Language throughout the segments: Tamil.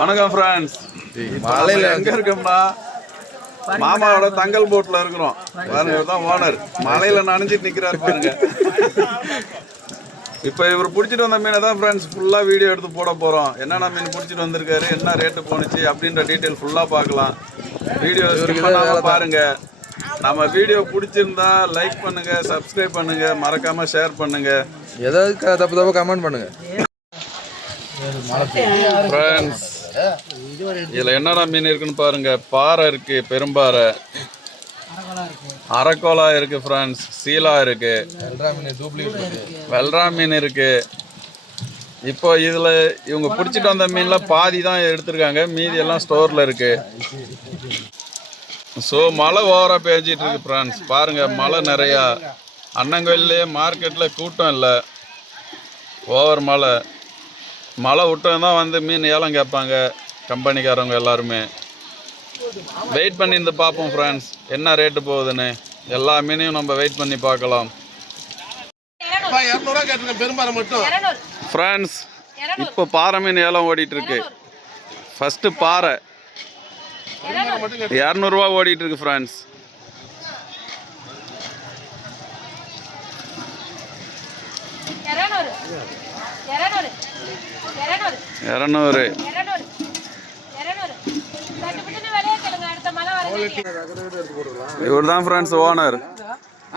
வணக்கம் ஃப்ரெண்ட்ஸ் மலையில எங்க இருக்கோம்னா மாமாவோட தங்கல் போட்ல இருக்கிறோம். பாருங்க. இவர் தான் ஓனர் மலையில நனைஞ்சிட்டு நிக்கிறாரு பாருங்க. இப்போ இவர் பிடிச்சிட்டு வந்த மீனை தான் ஃப்ரெண்ட்ஸ் ஃபுல்லாக வீடியோ எடுத்து போட போகிறோம் என்னென்ன மீன் பிடிச்சிட்டு வந்திருக்காரு என்ன ரேட்டு போணுச்சு அப்படின்ற டீட்டெயில் ஃபுல்லாக பார்க்கலாம். வீடியோ பாருங்க. நம்ம வீடியோ பிடிச்சிருந்தா லைக் பண்ணுங்க சப்ஸ்கிரைப் பண்ணுங்க மறக்காம ஷேர் பண்ணுங்க. ஏதாவது தப்பு தப்பு கமெண்ட் பண்ணுங்க. ஃப்ரெண்ட்ஸ் இதில் என்னடா மீன் இருக்குன்னு பாருங்க. பாறை இருக்கு பெரும்பாறை. அரக்கோலா இருக்கு. ஃப்ரெண்ட்ஸ் சீலா இருக்கு. வெல்ரா மீன் இருக்கு. இப்போ இதில் இவங்க பிடிச்சிட்டு வந்த மீன்ல பாதி தான் எடுத்திருக்காங்க. மீதி எல்லாம் ஸ்டோரில் இருக்கு. ஸோ மழை ஓவராக பேஞ்சிட்டு இருக்கு ஃப்ரெண்ட்ஸ் பாருங்க மழை நிறையா. அண்ணங்கோயிலே மார்க்கெட்டில் கூட்டம் இல்லை. ஓவர் மழை. மழை தான் வந்து மீன் ஏலம் கேட்பாங்க கம்பெனிக்காரவங்க எல்லாருமே. வெயிட் பண்ணி இருந்து பார்ப்போம் ஃப்ரெண்ட்ஸ் என்ன ரேட்டு போகுதுன்னு. எல்லா மீனையும் நம்ம வெயிட் பண்ணி பார்க்கலாம். ஃப்ரெண்ட்ஸ் இப்போ பாறை மீன் ஏலம் ஓடிட்டு இருக்கு ஃபர்ஸ்ட் பாறை. இரநூறுவா ஓடிட்டு இருக்கு ஃப்ரெண்ட்ஸ் இரநூறு. இரநூறு. இவர் தான் ஃப்ரெண்ட்ஸ் ஓனர்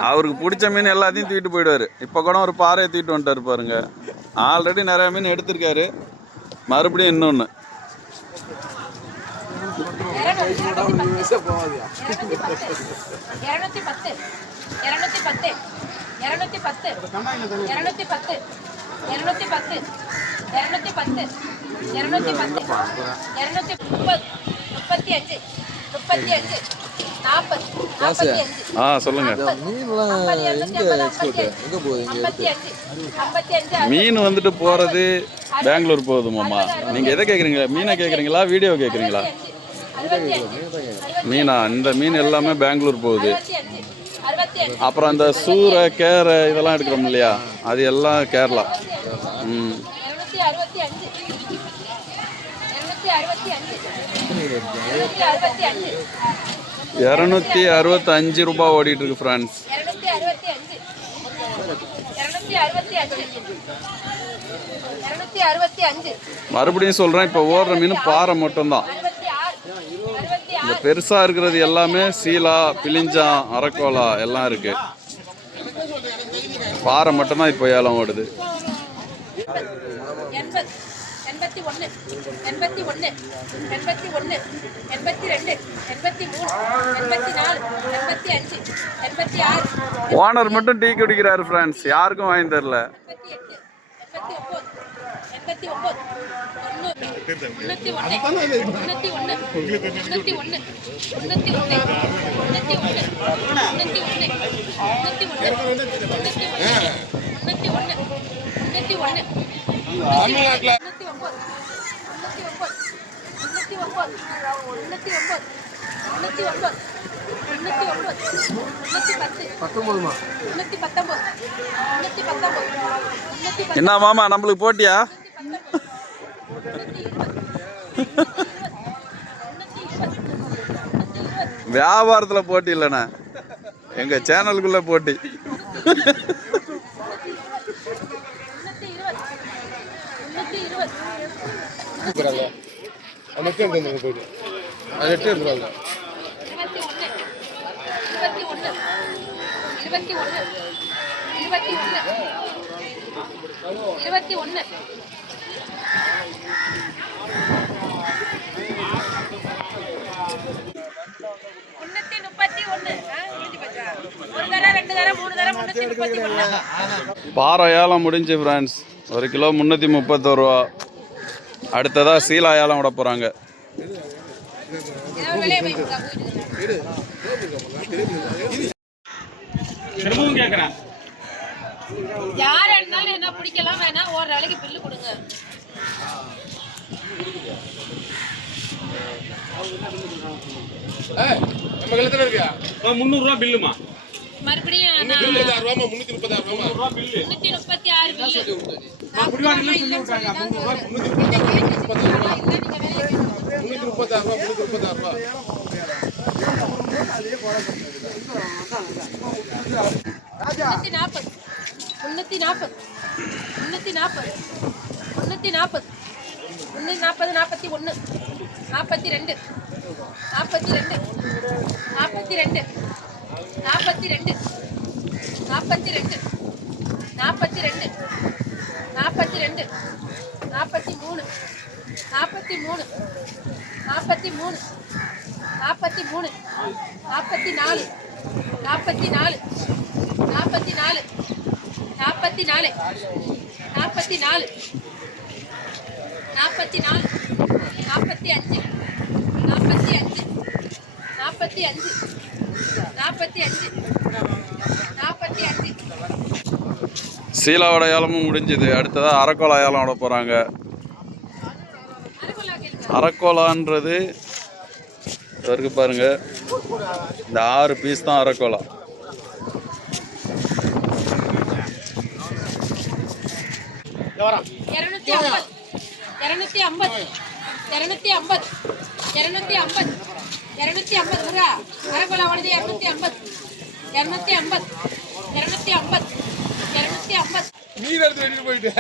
அவருக்கு பிடிச்ச மீன் எல்லாத்தையும் தூக்கிட்டு போயிடுவார். இப்போ கூட ஒரு பாறையை தூக்கிட்டு வந்துட்டாரு பாருங்க. ஆல்ரெடி நிறைய மீன் எடுத்திருக்காரு. மறுபடியும் இன்னொன்று இரநூத்தி பத்து. இரநூத்தி பத்து. இரநூத்தி பத்து. இரநூத்தி பத்து. இரநூத்தி பத்து. இரநூத்தி பத்து. இரநூத்தி பத்து. இரநூத்தி முப்பது. முப்பத்தி அஞ்சு முப்பத்தி அஞ்சு நாற்பது. நாற்பத்தி அஞ்சு ஆ சொல்லுங்க. மீன் வந்துட்டு போகிறது பெங்களூர் போகுது மாமா நீங்கள் எதை கேட்குறீங்களா மீனை கேட்குறீங்களா வீடியோ அஞ்சு மீனா இந்த மீன் எல்லாமே பெங்களூர் போகுது. அப்புறம் அந்த சூரை கேரை இதெல்லாம் எடுக்கிறோம் இல்லையா? அது எல்லாம் கேரளா. இரநூத்தி அறுபத்தி அஞ்சு ரூபா ஓடிட்டு இருக்கு ஃப்ரெண்ட்ஸ் மறுபடியும் சொல்கிறேன் இப்போ ஓடுற மீன் பாறை மட்டும்தான். இந்த பெருசாக இருக்கிறது எல்லாமே சீலா பிளிஞ்சா அரக்கோலா எல்லாம் இருக்குது பாறை மட்டும்தான் இப்போ ஏலம் ஓடுது. எண்பது எண்பத்தி ஒன்று எண்பத்தி ஒன்று எண்பத்தி ஒன்று எண்பத்தி ரெண்டு எண்பத்தி மூணு எண்பத்தி நாலு எண்பத்தி அஞ்சு எண்பத்தி ஆறு ஓனர் மட்டும் டீ குடிக்கிறாரு ஃப்ரெண்ட்ஸ் யாருக்கும் வாங்கி தரல எண்பத்தி எட்டு எண்பத்தி ஒம்பது எண்பத்தி ஒம்பது தொண்ணூறு ஒன்று முன்னூற்றி ஒன்று முன்னூற்றி ஒன்று முன்னூற்றி ஒன்று முன்னூற்றி ஒன்று முன்னூற்றி ஒன்று முன்னூற்றி ஒன்று முன்னூற்றி ஒன்று என்ன மாமா நம்மளுக்கு போட்டியா? வியாபாரத்தில் போட்டி இல்லைண்ணே. எங்க சேனலுக்குள்ள போட்டி முன்னூற்றி இருபது முன்னூற்றி இருபது நெட் போயிட்டு நெட் எடுத்துருவாங்க இருபத்தி ஒன்று இருபத்தி ஒன்று இருபத்தி ஒன்று முன்னூத்தி முப்பத்தி ஒன்று முடிஞ்சு ஒரு தரம் ரெண்டு தரம் மூணு தரம் முன்னூத்தி முப்பத்தி ஒன்று பாறை ஏலம் முடிஞ்சு ஃப்ரெண்ட்ஸ் ஒரு கிலோ முந்நூற்றி முப்பத்தோருவா அடுத்ததாக சீலாயாலம் விட போகிறாங்க யார் இருந்தாலும் என்ன பிடிக்கலாம் வேணா ஒரு நாளைக்கு பில்லு கொடுங்க. முந்நூறுரூவா பில்லுமா முன்னூத்தி நாற்பது முன்னூத்தி நாற்பது முன்னூத்தி நாற்பது ஒன்று நாற்பது நாற்பத்தி ஒன்று. நாற்பத்தி ரெண்டு. நாற்பத்தி ரெண்டு. நாற்பத்தி ரெண்டு. நாற்பத்தி ரெண்டு. நாற்பத்தி ரெண்டு. நாற்பத்தி ரெண்டு. நாற்பத்தி ரெண்டு. நாற்பத்தி மூணு. நாற்பத்தி மூணு. நாற்பத்தி மூணு. நாற்பத்தி மூணு. நாற்பத்தி நாலு. நாற்பத்தி நாலு. நாற்பத்தி நாலு. நாற்பத்தி நாலு. நாற்பத்தி நாலு. நாற்பத்தி நாலு. நாற்பத்தி அஞ்சு. நாற்பத்தி அஞ்சு. நாற்பத்தி அஞ்சு. நாற்பத்தி அஞ்சு நாற்பத்தி அஞ்சு சீலாவோட ஏலமும் முடிஞ்சுது. அடுத்ததாக அரக்கோலா ஏலம் விட போகிறாங்க அரக்கோலான்றது இருக்கு பாருங்க. இந்த ஆறு பீஸ் தான் அரக்கோலா. இரநூத்தி ஐம்பது. இரநூத்தி ஐம்பது. இரநூத்தி ஐம்பது. இரநூத்தி ஐம்பது இரநூத்தி ஐம்பது முருகா. அரகுலா வருது இரநூத்தி ஐம்பது. இரநூத்தி ஐம்பது. இரநூத்தி ஐம்பது. இரநூத்தி ஐம்பது. மீன் எடுத்து வெட்டிட்டு போயிட்டு.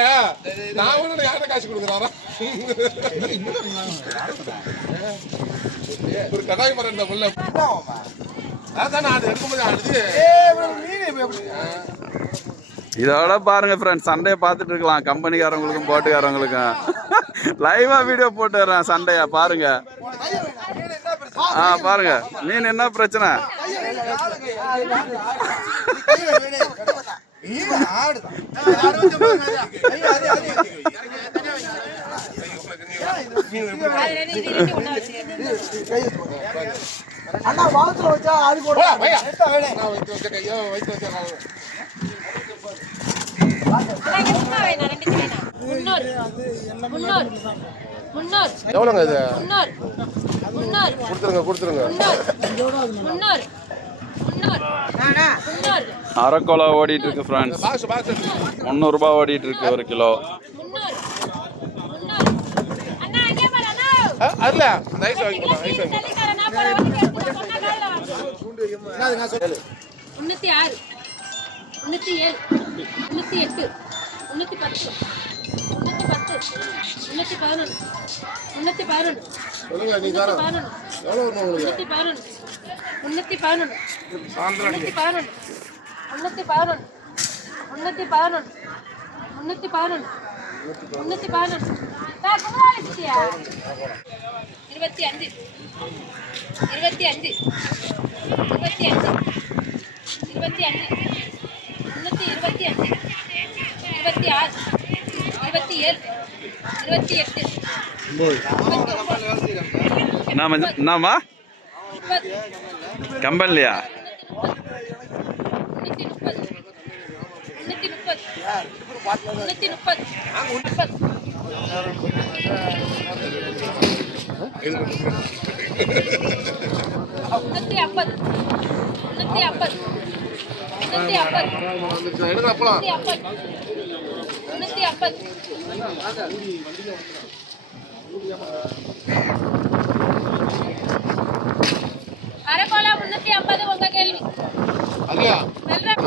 நான் கூட யார்கிட்ட காசு கொடுக்குறாரா? ஒரு கடாய் மரம் இந்த புள்ள அதான் நான் எடுக்கும்போது அழுது இதோட பாருங்க ஃப்ரெண்ட்ஸ் சண்டையை பார்த்துட்டு இருக்கலாம். கம்பெனிக்காரங்களுக்கும் போட்டுக்காரங்களுக்கும். லைவா வீடியோ போட்டு வரேன் சண்டையா. பாருங்க. ஆ பாருங்க மீன் என்ன பிரச்சனை அண்ணா ரெண்டு வச்சா அது கூட வச்சுக்கோங்க. போடா, பையா. வைத்து வைத்து எவ்வளோங்க இது? கொடுத்துருங்க கொடுத்துருங்க. அரக்கோலா ஓடிட்டு இருக்கு ஃப்ரெண்ட்ஸ் முந்நூறுரூபா ஓடிட்டு இருக்கு ஒரு கிலோ. அதுல அந்த ஐஸ் வாங்கி வாங்கி ஆறு. முன்னூத்தி ஏழு. முன்னூத்தி எட்டு. முன்னூத்தி பத்து. முன்னூத்தி பத்து முன்னூத்தி பதினொன்று முன்னூத்தி பதினொன்று சொல்லுங்க பதினொன்று எவ்வளோ முன்னூத்தி பதினொன்று முன்னூத்தி பதினொன்று முன்னூத்தி பதினொன்று முன்னூத்தி பதினொன்று முன்னூத்தி பதினொன்று முன்னூத்தி பதினொன்று முன்னூத்தி பதினொன்று இருபத்தி அஞ்சு. இருபத்தி அஞ்சு. இருபத்தி அஞ்சு. இருபத்தி அஞ்சு முன்னூத்தி இருபத்தி அஞ்சு. ஏழு இருபத்தி எட்டு. என்னம்மா கம்பெனிலையா முன்னூத்தி ஐம்பது அரைக்கோலா முன்னூத்தி ஐம்பது உங்க கேள்வி. சொல்றேன்